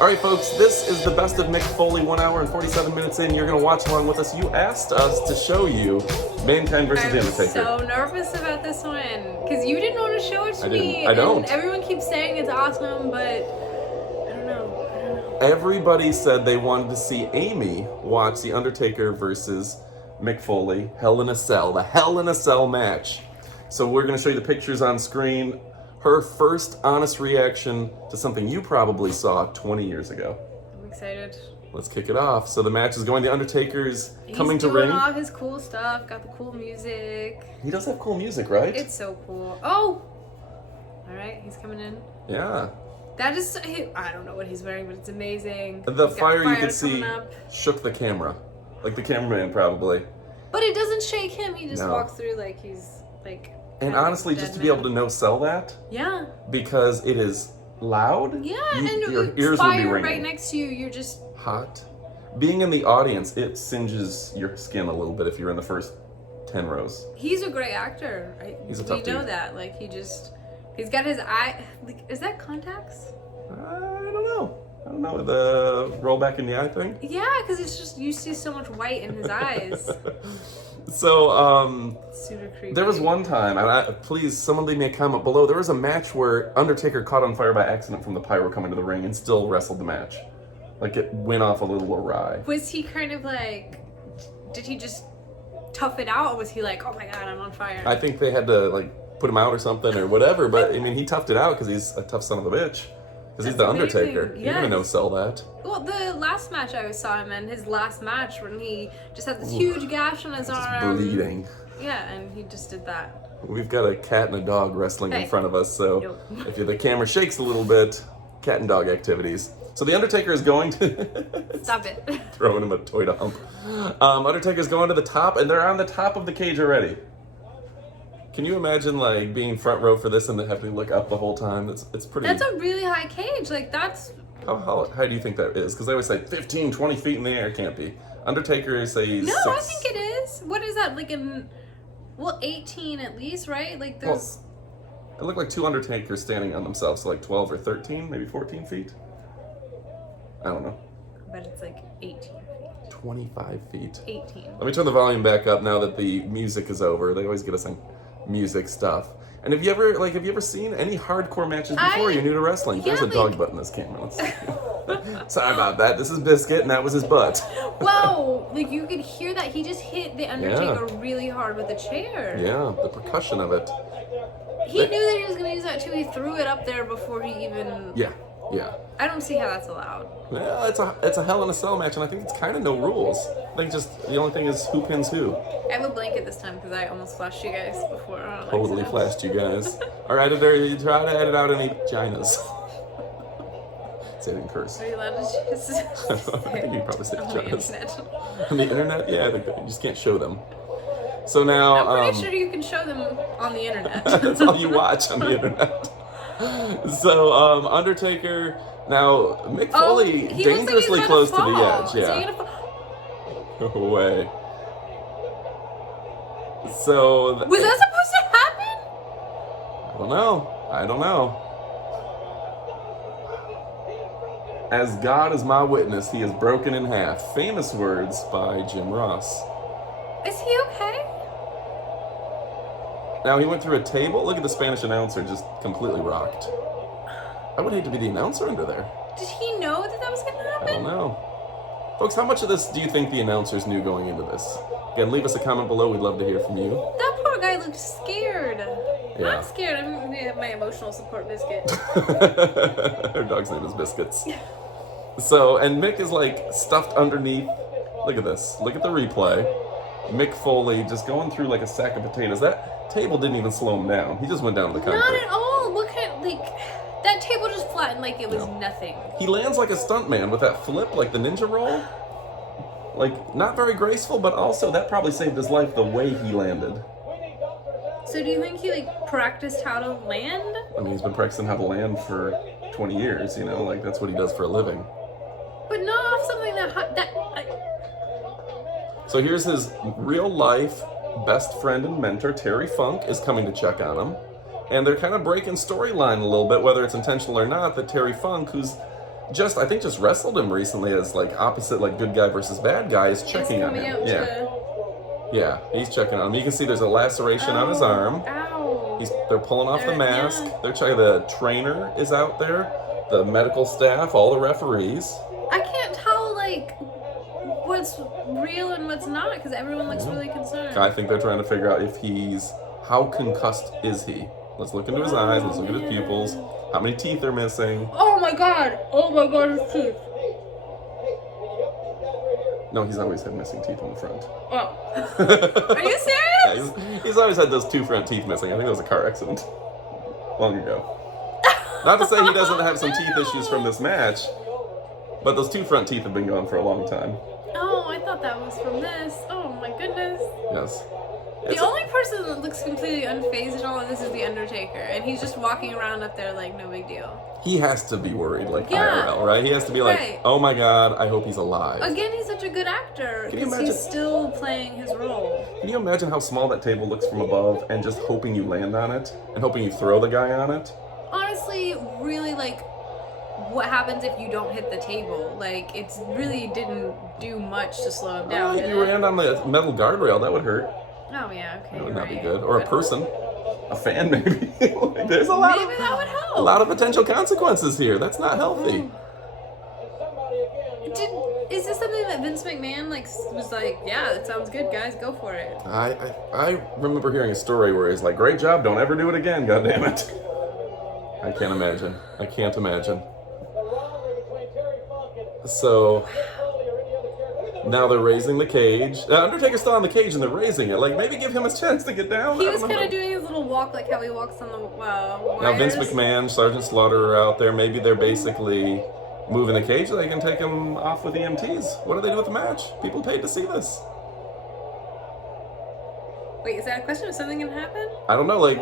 All right, folks, this is the best of Mick Foley, 1 hour and 47 minutes in. You're going to watch along with us. You asked us to show you Mankind versus The Undertaker. I'm so nervous about this one because you didn't want to show it to me. I don't. And everyone keeps saying it's awesome, but I don't know. Everybody said they wanted to see Amy watch The Undertaker versus Mick Foley, Hell in a Cell, the Hell in a Cell match. So we're going to show you the pictures on screen. Her first honest reaction to something you probably saw 20 years ago. I'm excited. Let's kick it off. So the match is going. The Undertaker's coming to ring. He's doing all his cool stuff. Got the cool music. He does have cool music, right? It's so cool. Oh! Alright, he's coming in. Yeah. That is... I don't know what he's wearing, but it's amazing. The fire you could see shook the camera. Like the cameraman, probably. But it doesn't shake him. He just No. walks through like he's like... And honestly, just to be able to no-sell that. Yeah. Because it is loud. Yeah, your and ears will be fire ringing. right next to you. You're just... Hot. Being in the audience, it singes your skin a little bit if you're in the first 10 rows. He's a great actor. He's a tough dude. We know that. Like, he's got his eye... Like, is that contacts? I don't know. The roll back in the eye thing? Yeah, because it's just... You see so much white in his eyes. So, super creepy. there was one time, and please, someone leave me a comment below, there was a match where Undertaker caught on fire by accident from the pyro coming to the ring and still wrestled the match. Like, it went off a little awry. Was he kind of like... Did he just tough it out, or was he like, oh my god, I'm on fire? I think they had to, like, put him out or something or whatever, but, I mean, he toughed it out because he's a tough son of a bitch. Because he's the Undertaker. Amazing. You're gonna no-sell that. Well, the last match I saw him in, his last match, when he just had this huge gash on his arm. Bleeding. Yeah, and he just did that. We've got a cat and a dog wrestling in front of us, so Nope. if the camera shakes a little bit, cat and dog activities. So the Undertaker is going to... Stop it. Throwing him a toy to hump. Undertaker's going to the top, and they're on the top of the cage already. Can you imagine, like, being front row for this and then having to look up the whole time? It's pretty... That's a really high cage. Like, that's... How do you think that is? Because they always say 15, 20 feet in the air. Can't be. Undertaker says No, 6. I think it is. What is that? Like, 18 at least, right? Like, there's... Well, it looked like 2 Undertakers standing on themselves, so like 12 or 13, maybe 14 feet? I don't know. But it's like 18 feet. 25 feet. 18. Let me turn the volume back up now that the music is over. They always get us on music stuff. And have you ever seen any hardcore matches before you're new to wrestling? There's a dog butt in this camera. Let's see. Sorry about that. This is Biscuit, and that was his butt. Whoa! Like, you could hear that. He just hit the Undertaker really hard with the chair. Yeah, the percussion of it. He knew that he was going to use that, too. He threw it up there before he even... Yeah. I don't see how that's allowed. Well, it's a Hell in a Cell match, and I think it's kind of no rules. I think just the only thing is who pins who. I have a blanket this time because I almost flashed you guys before. Totally flashed you guys. Our editor, you try to edit out any vaginas. Say it in curse. Are you allowed to just I think you probably say on the vaginas. internet? On the internet? Yeah, I think that you just can't show them. So now... I'm pretty sure you can show them on the internet. That's all you watch on the internet. So, Undertaker... Now, Mick Foley dangerously close to the edge. Yeah. No way. So... Was that supposed to happen? I don't know. As God is my witness, he is broken in half. Famous words by Jim Ross. Is he okay? Now, he went through a table. Look at the Spanish announcer, just completely rocked. I would hate to be the announcer under there. Did he know that was going to happen? I don't know. Folks, how much of this do you think the announcers knew going into this? Again, leave us a comment below. We'd love to hear from you. That poor guy looked scared. Yeah. Not scared. I'm going to have my emotional support biscuit. Her dog's name is Biscuits. So, and Mick is like stuffed underneath. Look at this. Look at the replay. Mick Foley just going through like a sack of potatoes. That table didn't even slow him down. He just went down to the concrete. Not at all. Look at, that table just flattened like it was nothing. He lands like a stuntman with that flip, like the ninja roll. Like, not very graceful, but also that probably saved his life the way he landed. So do you think he, practiced how to land? I mean, he's been practicing how to land for 20 years, that's what he does for a living. But not off something So here's his real life best friend and mentor, Terry Funk, is coming to check on him. And they're kind of breaking storyline a little bit, whether it's intentional or not, that Terry Funk, who's I think just wrestled him recently as like opposite, like good guy versus bad guy, is checking on him. Yeah, he's checking on him. You can see there's a laceration on his arm. Ow. They're pulling off the mask. Yeah. They're checking. The trainer is out there. The medical staff, all the referees. I can't tell like what's real and what's not because everyone looks really concerned. I think they're trying to figure out if how concussed is he? Let's look into his eyes. Let's look at his pupils. How many teeth are missing? Oh my god, his teeth. No, he's always had missing teeth on the front. Oh. Are you serious? Yeah, he's always had those 2 front teeth missing. I think that was a car accident long ago. Not to say he doesn't have some teeth issues from this match, but those 2 front teeth have been gone for a long time. Oh, I thought that was from this. Oh my goodness. Yes. The only person that looks completely unfazed in all of this is the Undertaker, and he's just walking around up there like no big deal. He has to be worried, like IRL, right? He has to be like, oh my god, I hope he's alive. Again, he's such a good actor because he's still playing his role. Can you imagine how small that table looks from above and just hoping you land on it and hoping you throw the guy on it? Honestly, really like what happens if you don't hit the table? Like, it really didn't do much to slow him down. If you land on the metal guardrail, that would hurt. Oh yeah, okay. That would not be good. Or a person. A fan, maybe. Like, there's that would help. A lot of potential consequences here. That's not healthy. Is this something that Vince McMahon was like, yeah, that sounds good, guys, go for it? I remember hearing a story where he's like, great job, don't ever do it again, goddammit. I can't imagine. So now they're raising the cage. Undertaker's still on the cage and they're raising it. Like, maybe give him a chance to get down. He was kind of doing his little walk, like how he walks on the wires. Now Vince McMahon, Sergeant Slaughter are out there. Maybe they're basically moving the cage so they can take him off with EMTs. What do they do with the match? People paid to see this. Wait, is that a question? Is something gonna happen? I don't know. Like,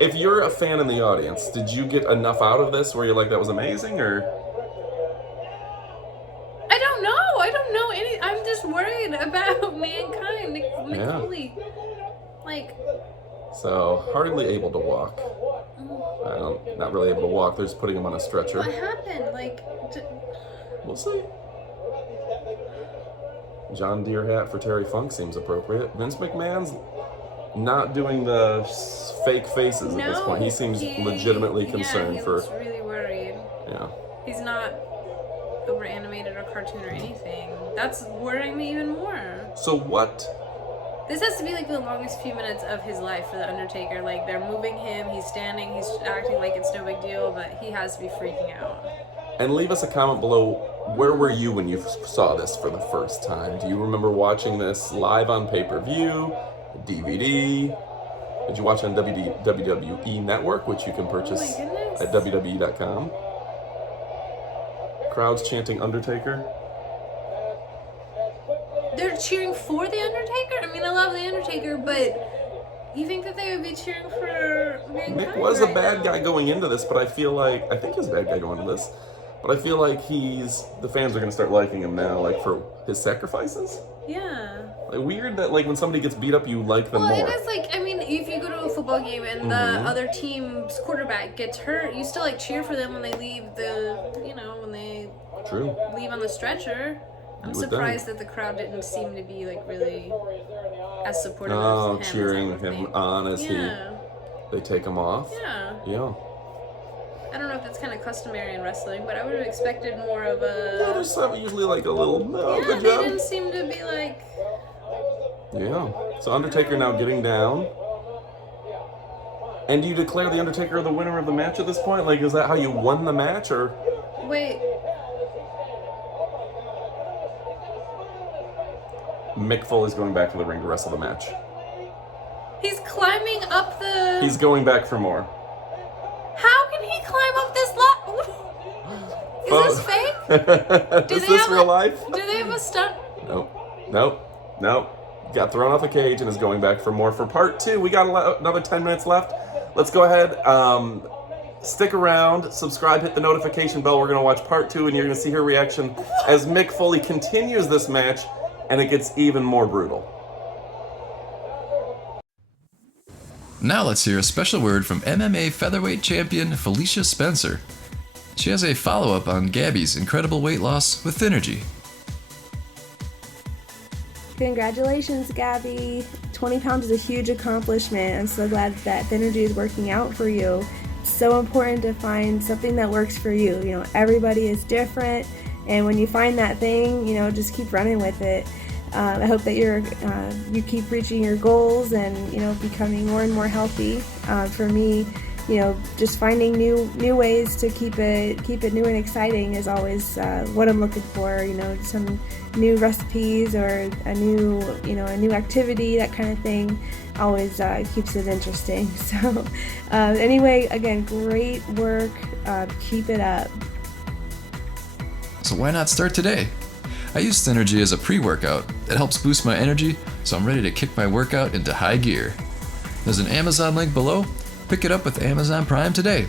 if you're a fan in the audience, did you get enough out of this where you're like, that was amazing, or? I don't know any. I'm just worried about Mankind, Mick Foley. Like. So, hardly able to walk. Not really able to walk. They're just putting him on a stretcher. What happened? Like. We'll see. John Deere hat for Terry Funk seems appropriate. Vince McMahon's not doing the fake faces at this point. He seems legitimately concerned he looks really worried. Yeah. He's not over animated or cartoon or anything. That's worrying me even more. So what? This has to be like the longest few minutes of his life for the Undertaker. Like, they're moving him, he's standing, he's acting like it's no big deal, but he has to be freaking out. And leave us a comment below. Where were you when you saw this for the first time? Do you remember watching this live on pay-per-view, DVD? Did you watch on WWE Network, which you can purchase at WWE.com? Crowds chanting Undertaker. They're cheering for the Undertaker? I mean, I love the Undertaker, but you think that they would be cheering for Mankind? Mick was a bad guy going into this, but I think he was a bad guy going into this. But I feel like the fans are going to start liking him now, like for his sacrifices. Yeah. Like, weird that like when somebody gets beat up, you like them more. Well, it is like, I mean, if you go to a football game and the other team's quarterback gets hurt, you still like cheer for them when they leave when they leave on the stretcher. I'm surprised that the crowd didn't seem to be like really as supportive of him. Cheering him on as they take him off. Yeah. I don't know if that's kind of customary in wrestling, but I would have expected more of a... Yeah, there's usually like a little, good job. They didn't seem to be like... Yeah. So Undertaker now getting down. And do you declare the Undertaker the winner of the match at this point? Like, is that how you won the match, or... Wait. Mick Foley's going back to the ring to wrestle the match. He's climbing up the... He's going back for more. How can he climb up this Is this fake? Is this real life? Do they have a stunt? Nope. Got thrown off a cage and is going back for more for part 2. We got another 10 minutes left. Let's go ahead. Stick around, subscribe, hit the notification bell. We're going to watch part 2, and you're going to see her reaction as Mick Foley continues this match, and it gets even more brutal. Now let's hear a special word from MMA featherweight champion Felicia Spencer. She has a follow-up on Gabby's incredible weight loss with Thynergy. Congratulations, Gabby. 20 pounds is a huge accomplishment. I'm so glad that Thynergy is working out for you. It's so important to find something that works for you. You know, everybody is different, and when you find that thing, you know, just keep running with it. I hope that you keep reaching your goals and, you know, becoming more and more healthy. For me, you know, just finding new ways to keep it new and exciting is always what I'm looking for. You know, some new recipes or a new activity, that kind of thing, always keeps it interesting. So anyway, again, great work. Keep it up. So why not start today? I use Thynergy as a pre-workout. It helps boost my energy, so I'm ready to kick my workout into high gear. There's an Amazon link below. Pick it up with Amazon Prime today.